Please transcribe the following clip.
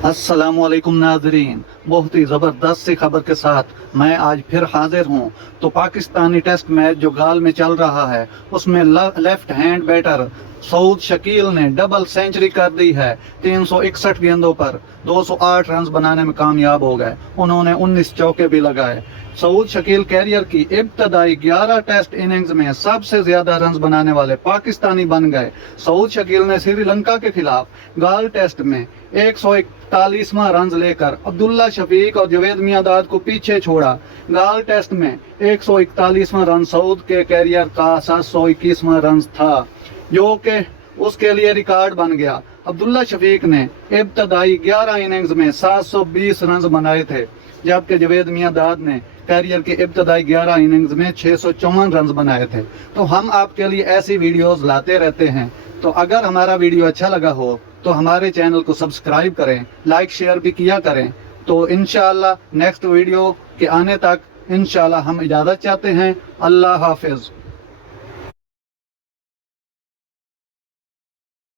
अस्सलाम वालेकुम नाजरीन, बहुत ही ज़बरदस्त सी खबर के साथ मैं आज फिर हाजिर हूँ। तो पाकिस्तानी टेस्ट मैच जो गाल में चल रहा है उसमें left hand batter Saud Shakeel ने डबल सेंचुरी कर दी है। 361 गेंदों पर 208 रन बनाने में कामयाब हो गए। उन्होंने 19 चौके भी लगाए। सऊद शकील कैरियर की इब्तदाई 11 टेस्ट इनिंग्स में सबसे ज्यादा रन बनाने वाले पाकिस्तानी बन गए। सऊद शकील ने श्रीलंका के खिलाफ गाल टेस्ट में 141वां रन लेकर अब्दुल्ला शफीक और जवेद मियांदाद को पीछे छोड़ा। गाल टेस्ट में 141वां रन सऊद के कैरियर का 721वां रन था, जो कि उसके लिए रिकॉर्ड बन गया। अब्दुल्ला शफीक ने इब्तदाई 11 इनिंग्स में 720 रन बनाए थे, जबकि जवेद मियांदाद ने कैरियर के इब्तदाई 11 इनिंग्स में 654 रन बनाए थे। तो हम आपके लिए ऐसी वीडियोस लाते रहते हैं। तो अगर हमारा वीडियो अच्छा लगा हो तो हमारे चैनल को सब्सक्राइब करें, लाइक शेयर भी किया करें। तो इंशाअल्लाह नेक्स्ट वीडियो के आने तक इंशाअल्लाह हम इजाज़त चाहते हैं। अल्लाह हाफिज़।